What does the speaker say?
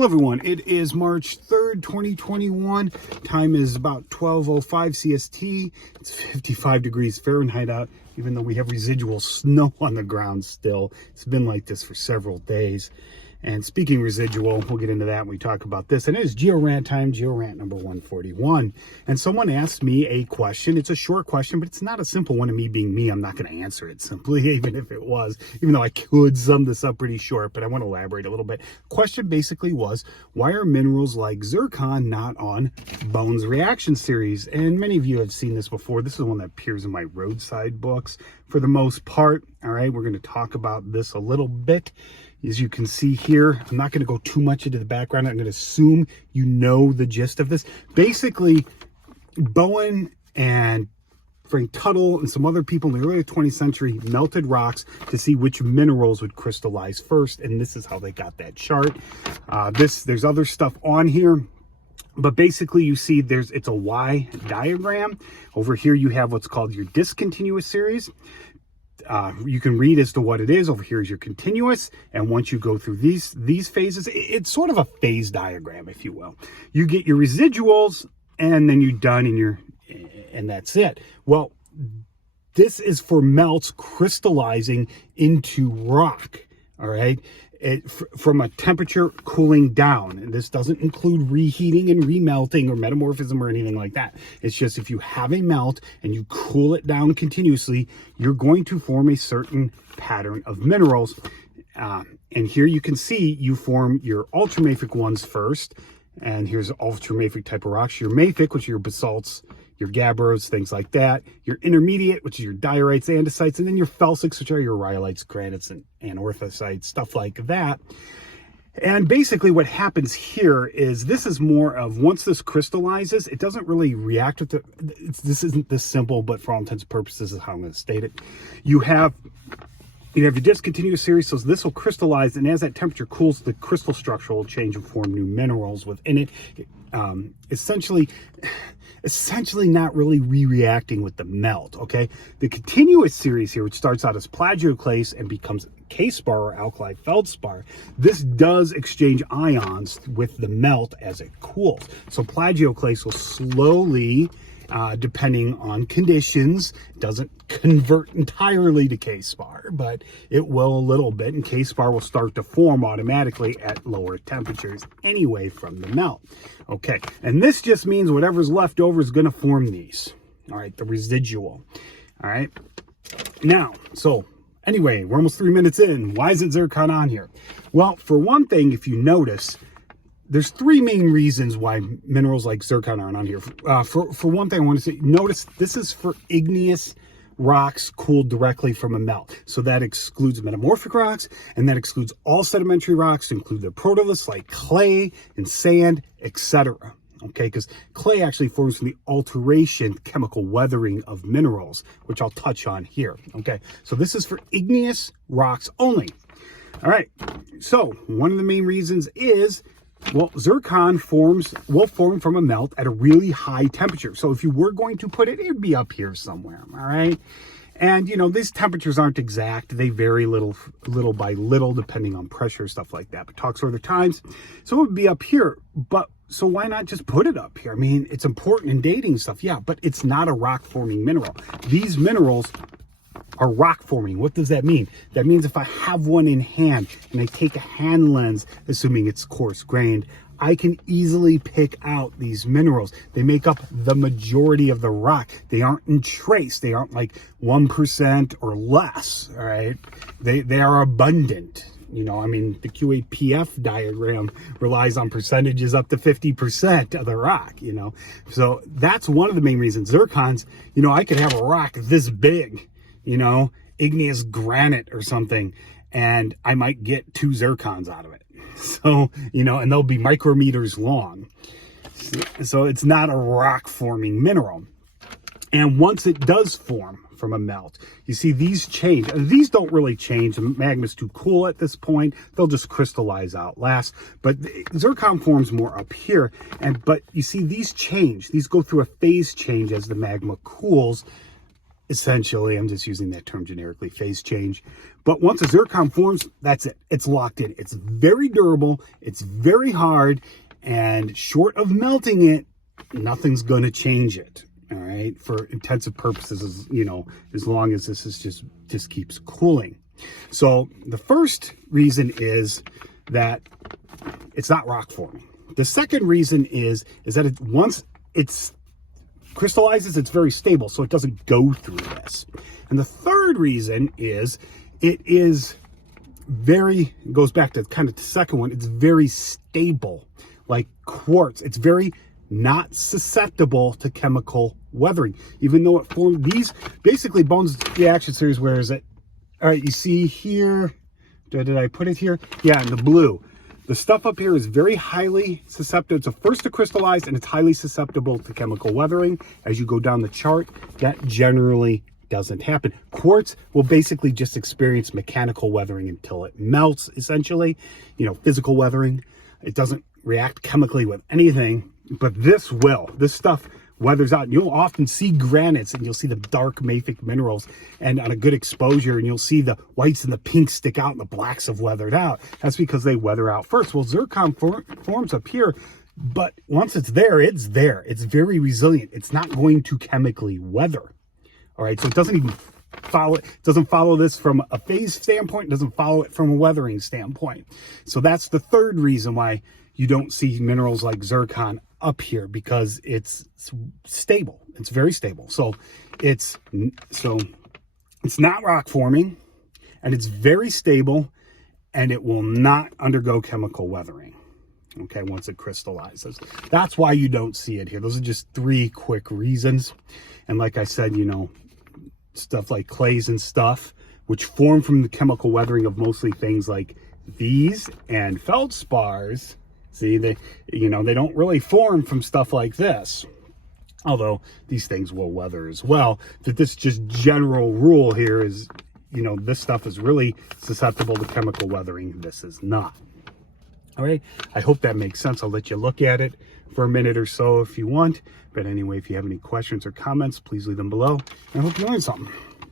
Hello everyone, it is March 3rd, 2021. Time is about 12:05 CST. It's 55 degrees Fahrenheit out, even though we have residual snow on the ground still. It's been like this for several days. And speaking residual, we'll get into that when we talk about this. And it is Geo-Rant time, Geo-Rant number 141. And someone asked me a question. It's a short question, but it's not a simple one. And me being me, I'm not going to answer it simply, even if it was, even though I could sum this up pretty short, but I want to elaborate a little bit. Question basically was, why are minerals like zircon not on Bowens reaction series? And many of you have seen this before. This is one that appears in my roadside books for the most part. All right, we're going to talk about this a little bit. As you can see here, I'm not going to go too much into the background. I'm going to assume you know the gist of this. Basically, Bowen and Frank Tuttle and some other people in the early 20th century melted rocks to see which minerals would crystallize first, and this is how they got that chart. There's other stuff on here, but basically you see it's a Y diagram. Over here you have what's called your discontinuous series. You can read as to what it is. Over here is your continuous, and once you go through these phases, it's sort of a phase diagram, if you will. You get your residuals, and then you're done, and that's it. Well, this is for melts crystallizing into rock. All right, from a temperature cooling down, and this doesn't include reheating and remelting or metamorphism or anything like that. It's just if you have a melt and you cool it down continuously, you're going to form a certain pattern of minerals. And here you can see you form your ultramafic ones first, and here's ultramafic type of rocks. Your mafic, which are your basalts, your gabbros, things like that. Your intermediate, which is your diorites, andesites, and then your felsics, which are your rhyolites, granites, and orthosites, stuff like that. And basically what happens here is this is more of, once this crystallizes, it doesn't really react with this isn't this simple, but for all intents and purposes, this is how I'm going to state it. You have your discontinuous series, so this will crystallize, and as that temperature cools, the crystal structure will change and form new minerals within it. Essentially not really re-reacting with the melt, okay? The continuous series here, which starts out as plagioclase and becomes K-spar or alkali feldspar, this does exchange ions with the melt as it cools. So plagioclase will slowly, depending on conditions, doesn't convert entirely to K-spar, but it will a little bit, and K-spar will start to form automatically at lower temperatures anyway from the melt. Okay, and this just means whatever's left over is going to form these. All right, the residual. All right, now, so anyway, we're almost 3 minutes in. Why is it zircon on here? Well, for one thing, if you notice, there's three main reasons why minerals like zircon aren't on here. For one thing, I want to say, notice this is for igneous rocks cooled directly from a melt. So that excludes metamorphic rocks, and that excludes all sedimentary rocks to include the protoliths like clay and sand, etc. Okay, because clay actually forms from the alteration, chemical weathering of minerals, which I'll touch on here. Okay, so this is for igneous rocks only. All right, so one of the main reasons is, well, zircon will form from a melt at a really high temperature. So if you were going to put it, it would be up here somewhere, all right? And, these temperatures aren't exact. They vary little by little, depending on pressure, stuff like that. But talks for other times. So it would be up here. But so why not just put it up here? I mean, it's important in dating stuff, yeah, but it's not a rock-forming mineral. These minerals are rock forming. What does that mean? That means if I have one in hand and I take a hand lens, assuming it's coarse grained, I can easily pick out these minerals. They make up the majority of the rock. They aren't in trace. They aren't like 1% or less, all right? They are abundant. The QAPF diagram relies on percentages up to 50% of the rock, So that's one of the main reasons. Zircons, I could have a rock this big, igneous granite or something, and I might get 2 zircons out of it. So, and they'll be micrometers long. So it's not a rock forming mineral. And once it does form from a melt, you see these change. These don't really change. The magma's too cool at this point. They'll just crystallize out last. But zircon forms more up here. But you see these change. These go through a phase change as the magma cools. essentially, I'm just using that term generically, phase change. But once a zircon forms, that's it. It's locked in. It's very durable. It's very hard. And short of melting it, nothing's going to change it. All right. For intensive purposes, you know, as long as this is just keeps cooling. So the first reason is that it's not rock forming. The second reason is that once it's crystallizes, it's very stable, so it doesn't go through this. And the third reason is it goes back to kind of the second one, it's very stable, like quartz. It's very not susceptible to chemical weathering, even though it formed these, basically Bowen's reaction series. Where is it? All right, you see here, did I put it here? Yeah, in the blue. The stuff up here is very highly susceptible. It's the first to crystallize, and it's highly susceptible to chemical weathering. As you go down the chart, that generally doesn't happen. Quartz will basically just experience mechanical weathering until it melts, essentially. You know, physical weathering. It doesn't react chemically with anything, but this will. This stuff weathers out. You'll often see granites, and you'll see the dark mafic minerals, and on a good exposure, and you'll see the whites and the pinks stick out and the blacks have weathered out. That's because they weather out first. Well, zircon forms up here, but once it's there, it's there. It's very resilient. It's not going to chemically weather. All right, so it doesn't even follow it. It doesn't follow this from a phase standpoint. It doesn't follow it from a weathering standpoint. So that's the third reason why you don't see minerals like zircon up here, because it's stable. It's very stable. So it's not rock forming, and it's very stable, and it will not undergo chemical weathering. Okay, once it crystallizes. That's why you don't see it here. Those are just three quick reasons. And like I said, you know, stuff like clays and stuff, which form from the chemical weathering of mostly things like these and feldspars. See, they don't really form from stuff like this, although these things will weather as well. That this just general rule here is, you know, this stuff is really susceptible to chemical weathering. This is not. All right. I hope that makes sense. I'll let you look at it for a minute or so if you want. But anyway, if you have any questions or comments, please leave them below. I hope you learned something.